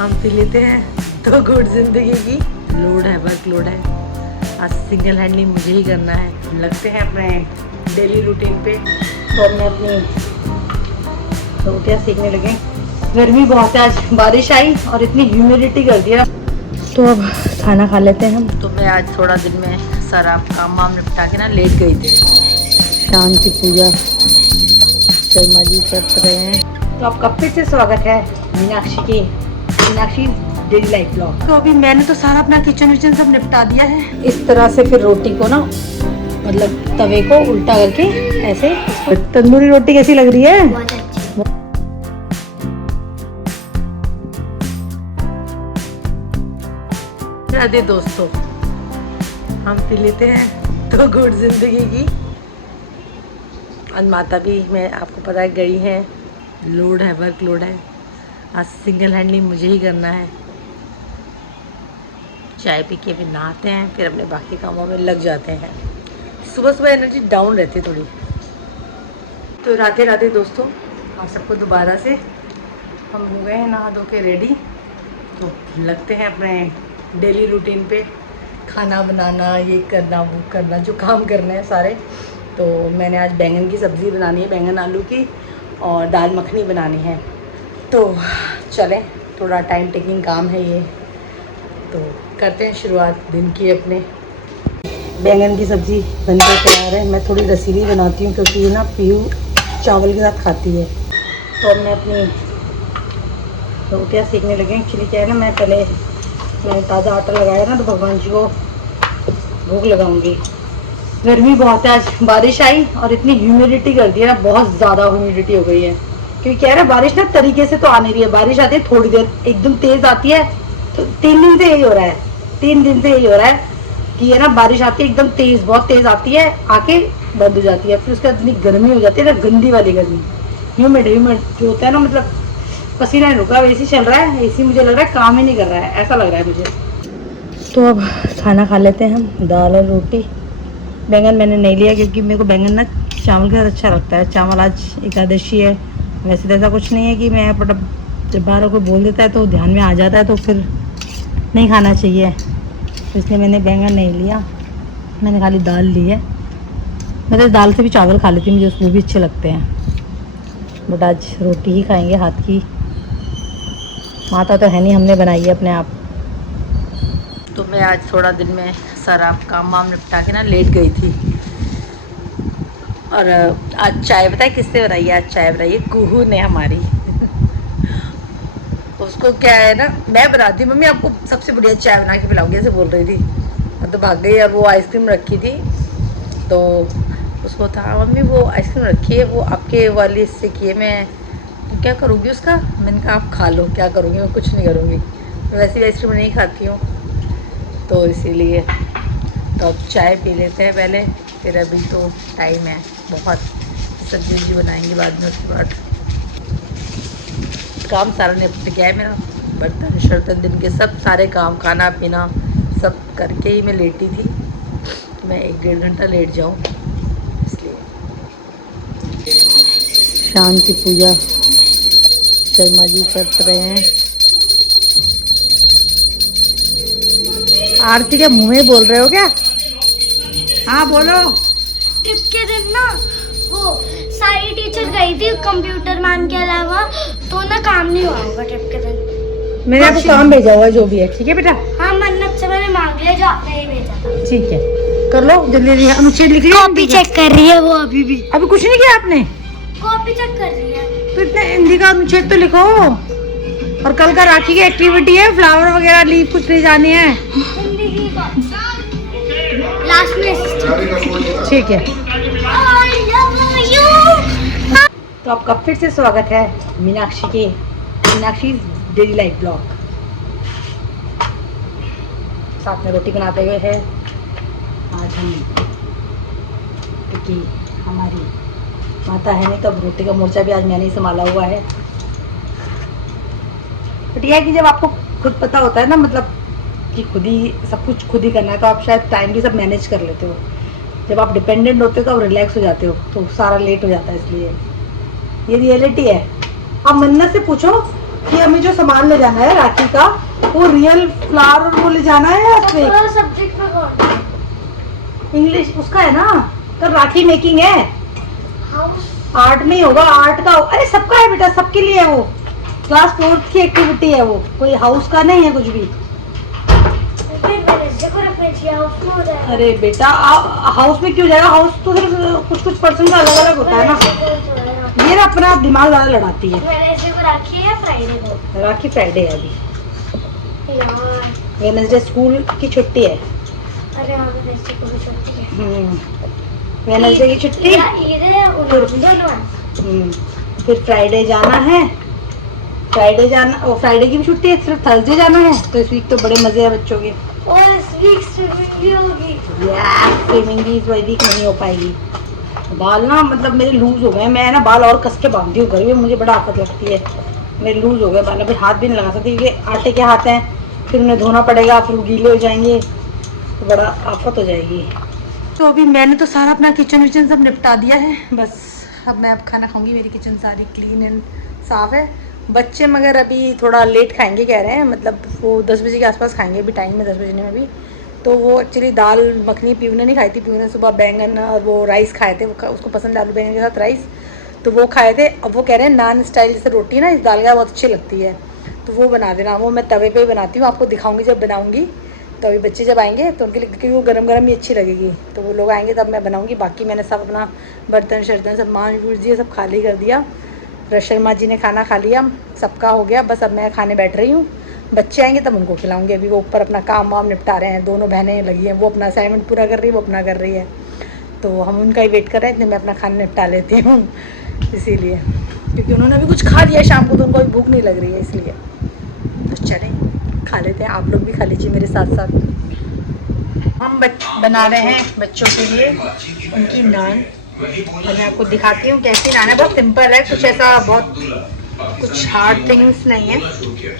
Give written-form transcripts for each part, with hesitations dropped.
हम पी लेते हैं तो गुड जिंदगी की लोड है, वर्क लोड है। आज सिंगल हैंडली मुझे ही करना है। लगते हैं अपने डेली रूटीन पे। तो अब मैं अपनी रोटियाँ सीखने लगे। गर्मी बहुत है, आज बारिश आई और इतनी ह्यूमिडिटी कर दिया। तो अब खाना खा लेते हैं हम। तो मैं आज थोड़ा दिन में सारा काम वाम निपटा के ना लेट गई थी। शाम की पूजा शर्मा जी कर रहे हैं। तो आपका फिर से स्वागत है मीनाक्षी डेली लाइफ ब्लॉग। तो अभी मैंने तो सारा अपना किचन विचन सब निपटा दिया है। इस तरह से फिर रोटी को ना मतलब तवे को उल्टा करके ऐसे। तंदूरी रोटी कैसी लग रही है? बहुत अच्छी। राधे दोस्तों, हम पी लेते हैं तो गुड जिंदगी की। आज माता भी, मैं आपको पता है, गई है। लोड है, वर्क लोड है। आज सिंगल हैंडली मुझे ही करना है। चाय पी के फिर नहाते हैं, फिर अपने बाकी कामों में लग जाते हैं। सुबह सुबह एनर्जी डाउन रहती है थोड़ी। तो राधे राधे दोस्तों, आप सबको दोबारा से। हम हो गए हैं नहा धो के रेडी। तो लगते हैं अपने डेली रूटीन पे। खाना बनाना, ये करना, वो करना, जो काम करने हैं सारे। तो मैंने आज बैंगन की सब्ज़ी बनानी है, बैंगन आलू की, और दाल मखनी बनानी है। तो चलें, थोड़ा टाइम टेकिंग काम है ये। तो करते हैं शुरुआत दिन की अपने। बैंगन की सब्ज़ी बनकर तैयार है। मैं थोड़ी रसीली बनाती हूँ क्योंकि ये ना पीहू चावल के साथ खाती है। तो अब मैं अपनी रोटियाँ सीखने लगे। एक्चुअली क्या है ना, मैंने ताज़ा आटा लगाया ना, तो भगवान जी को भूख लगाऊंगी। गर्मी बहुत है, आज बारिश आई और इतनी ह्यूमिडिटी कर दी है ना, बहुत ज़्यादा ह्यूमिडिटी हो गई है। क्योंकि क्या है ना, बारिश ना तरीके से तो आ नहीं रही है। बारिश आती है थोड़ी देर, एकदम तेज़ आती है। तो 3 दिन से यही हो रहा है, 3 दिन से यही हो रहा है कि ये ना बारिश आती है एकदम तेज़, बहुत तेज़ आती है, आके बंद हो जाती है। फिर उसके बाद इतनी गर्मी हो जाती है ना, गंदी वाली गर्मी। ह्यूमिड जो होता है ना, मतलब पसीना नहीं रुका। एसी चल रहा है, एसी मुझे लग रहा है काम ही नहीं कर रहा है, ऐसा लग रहा है मुझे। तो अब खाना खा लेते हैं हम, दाल और रोटी। बैंगन मैंने नहीं लिया क्योंकि मेरे को बैंगन ना चावल के साथ अच्छा लगता है। चावल आज एकादशी है। वैसे तो ऐसा कुछ नहीं है कि मैं जब बाहर कोई बोल देता है तो ध्यान में आ जाता है तो फिर नहीं खाना चाहिए। तो इसलिए मैंने बैंगन नहीं लिया, मैंने खाली दाल ली है। मैं तो दाल से भी चावल खा लेती हूँ, मुझे वो भी अच्छे लगते हैं। बट आज रोटी ही खाएंगे हाथ की। माता तो है नहीं, हमने बनाई है अपने आप। तो मैं आज थोड़ा दिन में सारा काम वाम निपटा के ना लेट गई थी। और आज चाय पता है किससे बनाई है? आज चाय बनाई है कुहू ने हमारी। उसको क्या है ना, मैं बनाती हूँ, मम्मी आपको सबसे बढ़िया चाय बना के पिलाऊंगी, ऐसे बोल रही थी। तो भाग गई और वो आइसक्रीम रखी थी। तो उसको था, मम्मी वो आइसक्रीम रखी है, वो आपके वाली से की है, मैं तो क्या करूँगी उसका? मैंने कहा आप खा लो, क्या करूँगी, मैं कुछ नहीं करूँगी, वैसे भी आइसक्रीम नहीं खाती हूँ। तो इसीलिए तो अब चाय पी लेते हैं पहले, फिर अभी तो टाइम है बहुत, सब्जी वब्जी बनाएंगे बाद में। उसके बाद काम सारा निपट गया है मेरा। बर्तन शर्तन दिन के सब सारे काम, खाना पीना सब करके ही मैं लेटी थी। मैं 1-1.5 घंटा लेट जाऊँ इसलिए। शाम की पूजा शर्मा जी कर रहे हैं। आरती के मुँह में बोल रहे हो क्या? हाँ बोलो। ट्रिप के दिन ना वो सारी टीचर गई थी कंप्यूटर मैम के अलावा, तो ना काम नहीं हुआ होगा ट्रिप के दिन। मैंने आपको काम भेजा हुआ है जो भी है, ठीक है बेटा? हाँ, मन्नत से मैंने मांग लिया जो आपने ही भेजा था। ठीक है, कर लो जल्दी। अनुच्छेद लिख लिया? कॉपी चेक कर रही है वो अभी भी। अभी कुछ नहीं किया आपने? कॉपी चेक कर रही है। तो इतना हिंदी का अनुच्छेद तो लिखो। और कल का राखी की एक्टिविटी है, फ्लावर वगैरह लीव कुछ ले जाने हैं। हिंदी की लास्ट में। ठीक है। तो आपका फिर से स्वागत है मीनाक्षी डेली लाइफ ब्लॉग। साथ में रोटी बनाते हुए है आज हम, क्योंकि हमारी माता है नहीं, तब रोटी का मोर्चा भी आज मैंने ही संभाला हुआ है। बट यह है कि जब आपको खुद पता होता है ना, मतलब कि खुद ही सब कुछ खुद ही करना है, तो आप शायद टाइम भी सब मैनेज कर लेते हो। जब आप डिपेंडेंट होते हो तो आप रिलैक्स हो जाते हो, तो सारा लेट हो जाता है। इसलिए ये रियलिटी है। आप मन्नत से पूछो कि हमें जो सामान ले जाना है राखी का, वो रियल फ्लावर वो ले जाना है या फेक? सब्जेक्ट में कौन? इंग्लिश उसका है ना, तो राखी मेकिंग है, हाउस। आर्ट में होगा, आर्ट का। अरे सबका है बेटा, सबके लिए है वो, क्लास 4th की एक्टिविटी है वो, कोई हाउस का नहीं है कुछ भी। अरे बेटा हाउस में क्यों जाएगा, हाउस तो सिर्फ कुछ कुछ पर्सन का अलग अलग होता है ना। ये ना अपना आप दिमाग ज्यादा लड़ाती है। राखी है फ्राइडे को। राखी फ्राइडे है अभी, यार वेडनेसडे स्कूल की छुट्टी है। अरे हाँ वेडनेसडे को भी छुट्टी है। वेडनेसडे की छुट्टी, फिर फ्राइडे जाना है, फ्राइडे जाना, और फ्राइडे की भी छुट्टी है, सिर्फ थर्सडे जाना है। तो इस वीक तो बड़े मजे हैं बच्चों के। और इस वीक स्विमिंग भी होगी। स्विमिंग भी इस वीक नहीं हो पाएगी। बाल ना मतलब मेरे लूज हो गए, मैं ना बाल और कस के बांधती हूँ घर में, मुझे बड़ा आफत लगती है। मेरे लूज हो गए बाल, अभी हाथ भी नहीं लगा सकती क्योंकि आटे के हाथ हैं, फिर उन्हें धोना पड़ेगा, फिर वो गीले हो जाएंगे, तो बड़ा आफत हो जाएगी। तो अभी मैंने तो सारा अपना किचन विचन सब निपटा दिया है, बस अब मैं अब खाना खाऊंगी। मेरी किचन सारी क्लीन एंड साफ़ है। बच्चे मगर अभी थोड़ा लेट खाएंगे कह रहे हैं, मतलब वो 10 बजे के आसपास खाएंगे, अभी टाइम है 10 बजने में भी। तो वो एक्चुअली दाल मखनी पीयू ने नहीं खाई थी, पीयू ने सुबह बैंगन और वो राइस खाए थे, उसको पसंद है आलू बैंगन के साथ राइस, तो वो खाए थे। अब वो कह रहे हैं नान स्टाइल से रोटी ना इस दाल का बहुत अच्छी लगती है, तो वो बना देना। वो मैं तवे पे ही बनाती हूँ, आपको दिखाऊंगी जब बनाऊंगी। तो अभी बच्चे जब आएंगे तो उनके लिए, क्योंकि वो गरम गरम ही अच्छी लगेगी, तो वो लोग आएंगे तब मैं बनाऊंगी। बाकी मैंने सब अपना बर्तन शर्तन सब मांज वूज दिए, सब खाली कर दिया। रशर्मा जी ने खाना खा लिया, सबका हो गया, बस अब मैं खाने बैठ रही हूँ। बच्चे आएंगे तब उनको खिलाऊंगी। अभी वो ऊपर अपना काम वाम निपटा रहे हैं, दोनों बहनें लगी हैं, वो अपना असाइनमेंट पूरा कर रही है, वो अपना कर रही है, तो हम उनका ही वेट कर रहे हैं, इतने मैं अपना खाना निपटा लेती हूँ इसीलिए, क्योंकि उन्होंने अभी कुछ खा लिया शाम को, तो उनको अभी भूख नहीं लग रही है, इसलिए। तो चलें खा लेते हैं, आप लोग भी खा लीजिए मेरे साथ साथ। हम बना रहे हैं बच्चों के लिए उनकी नान, और मैं आपको दिखाती हूँ कैसी नान है। बहुत सिंपल है, कुछ ऐसा बहुत कुछ हार्ड थिंग्स नहीं है,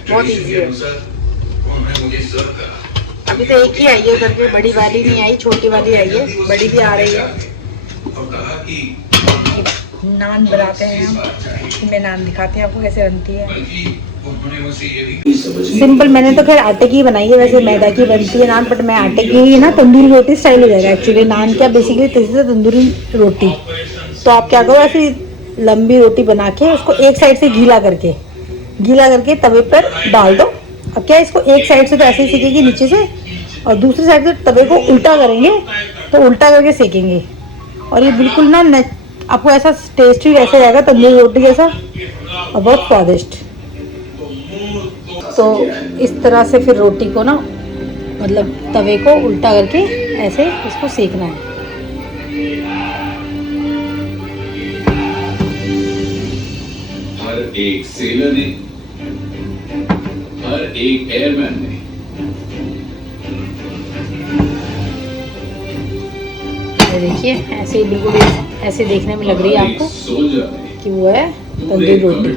बहुत इजी है। अभी तो एक ही आई है उधर के, बड़ी वाली नहीं आई, छोटी वाली आई है, बड़ी भी आ रही है। नान बनाते हैं हम, मैं नान दिखाती हूँ आपको कैसे बनती है। सिंपल, मैंने तो खैर आटे की बनाई है, वैसे मैदा की बनती है नान, बट मैं आटे की ही ना तंदूरी रोटी स्टाइल हो जाएगा। एक्चुअली नान क्या बेसिकली तंदूरी रोटी, तो आप क्या करो ऐसी लंबी रोटी बना के उसको एक साइड से गीला करके तवे पर डाल दो। अब क्या इसको एक साइड से तो ऐसे ही सेकेंगे नीचे से, और दूसरी साइड से तवे को उल्टा करेंगे, तो उल्टा करके सेकेंगे, और ये बिल्कुल ना आपको ऐसा टेस्टी ऐसे रहेगा तंदूरी रोटी जैसा, और बहुत स्वादिष्ट। तो इस तरह से फिर रोटी को ना मतलब तवे को उल्टा करके ऐसे इसको सेकना है। हर एक सेलर ने, हर एक एयरमैन ने, देखिए ऐसे ही बिल्कुल ऐसे देखने में लग रही है आपको कि वो है तंदूरी रोटी,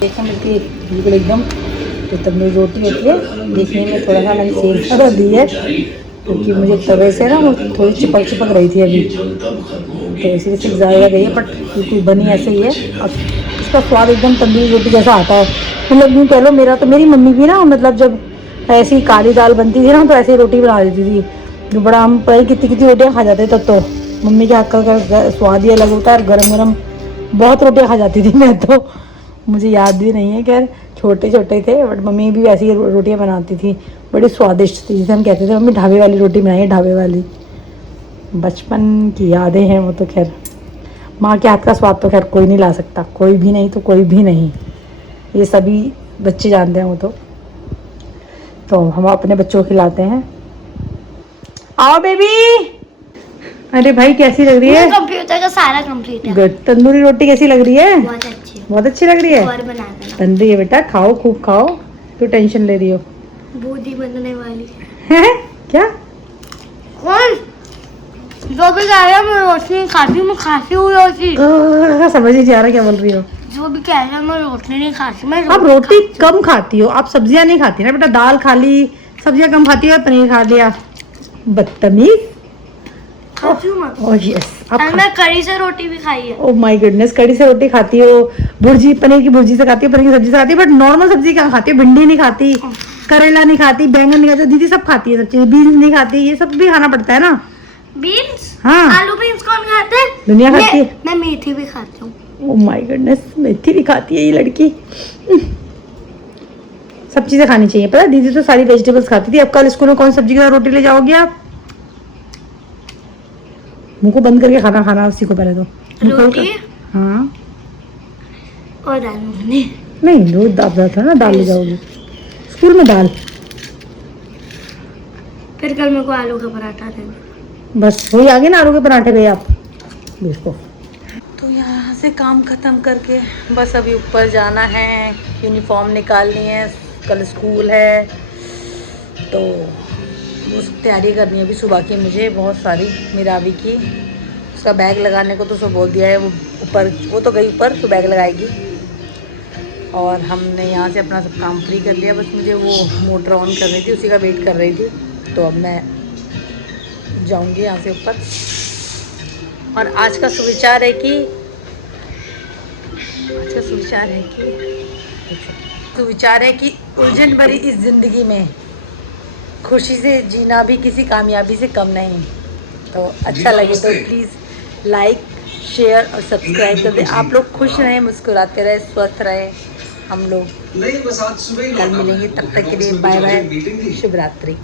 देखने मिलती है बिल्कुल एकदम। तो तंदूरी रोटी होती है, देखने में थोड़ा सा मैंने सेक ज़्यादा दी है, क्योंकि मुझे तवे से ना वो थोड़ी चिपक रही थी अभी, तो इसीलिए सिर्फ ज़्यादा गई है, बट बिल्कुल बनी ऐसे ही है। अब इसका स्वाद एकदम तंदूरी रोटी जैसा आता है, मतलब यूँ कह लो मेरी मम्मी भी ना, मतलब जब ऐसी काली दाल बनती थी ना, तो ऐसी रोटी बना देती थी, जो बड़ा हम पहले कितनी रोटियाँ खा जाते थे। तो मम्मी के हाथ का स्वाद ही अलग होता है, और गरम गरम बहुत रोटियाँ खा जाती थी मैं, तो मुझे याद भी नहीं है, खैर छोटे थे, बट मम्मी भी ऐसी रोटियाँ बनाती थी, बड़ी स्वादिष्ट थी, जिसे हम कहते थे मम्मी ढाबे वाली रोटी बनाई है, ढाबे वाली। बचपन की यादें हैं वो तो, खैर माँ के हाथ का स्वाद तो खैर कोई नहीं ला सकता, कोई भी नहीं, ये सभी बच्चे जानते हैं वो तो हम अपने बच्चों को खिलाते हैं। आओ बेबी। अरे भाई कैसी लग रही है? कंप्यूटर का सारा कंप्लीट है। गुड। तंदूरी रोटी कैसी लग रही है? बहुत अच्छी लग रही है। और बना देना। तंदूरी है बेटा, खाओ खूब खाओ, क्यों टेंशन ले रही हो? बूंदी बनने वाली है क्या? कौन जो भी कह रहा है मैं रोटी खाती हूँ, मैं खाती हूँ रोटी। समझ नहीं आ रहा क्या बोल रही हो? जो भी कह रहा है मैं रोटी नहीं खाती, मैं आप रोटी कम खाती हो, आप सब्जियां नहीं खाती ना बेटा, दाल खा ली, सब्जियां कम खाती हो, पनीर खा लिया, बदतमीज। खाती हूँ मैं। ओह यस, और मैं कड़ी से रोटी भी खाई है। ओह माय गुडनेस, कड़ी से रोटी खाती हो, भुर्जी, पनीर की भुर्जी से खाती हो, पनीर की सब्जी से खाती है, बट नॉर्मल सब्जी क्या खाती है? भिंडी नहीं खाती, करेला नहीं खाती, बैंगन नहीं खाती, दीदी सब खाती है सब चीजें, बीन्स नहीं खाती, ये सब भी खाना पड़ता है ना। बीन्स? हाँ। आलू बीन्स कौन खाते हैं? दुनिया खाती है। मैं मेथी भी खाती हूँ। ओह माय गुडनेस, मेथी भी खाती है ये लड़की। सब चीजें खानी चाहिए, पता है दीदी तो सारी वेजिटेबल्स खाती थी। अब कल स्कूल में कौन सब्जी के साथ रोटी ले जाओगे आप? मुंह को बंद करके खाना खाना उसी को पहले तो। मुंह खोल कर। रोटी हाँ और दाल मखनी। नहीं, रोज दाल था ना, दाल ले जाओगी स्कूल में, दाल। फिर कल मेरे को आलू का पराठा देना। बस वही आगे ना, आलू के पराठे गए आप देखो। तो यहाँ से काम ख़त्म करके बस अभी ऊपर जाना है, यूनिफॉर्म निकालनी है, कल स्कूल है तो उसकी तैयारी करनी है अभी सुबह की मुझे बहुत सारी, मीरावी की। उसका बैग लगाने को तो उसको बोल दिया है, वो ऊपर, वो तो गई ऊपर तो बैग लगाएगी। और हमने यहाँ से अपना सब काम फ्री कर लिया, बस मुझे वो मोटर ऑन कर रही थी, उसी का वेट कर रही थी। तो अब मैं जाऊंगी यहाँ से ऊपर। और आज का सुविचार है कि उलझन भरी इस ज़िंदगी में खुशी से जीना भी किसी कामयाबी से कम नहीं। तो अच्छा लगे तो प्लीज़ लाइक, शेयर और सब्सक्राइब कर दें। आप लोग खुश रहें, मुस्कुराते रहें, स्वस्थ रहें। हम लोग कल मिलेंगे, तब तक के लिए बाय बाय, शुभ रात्रि।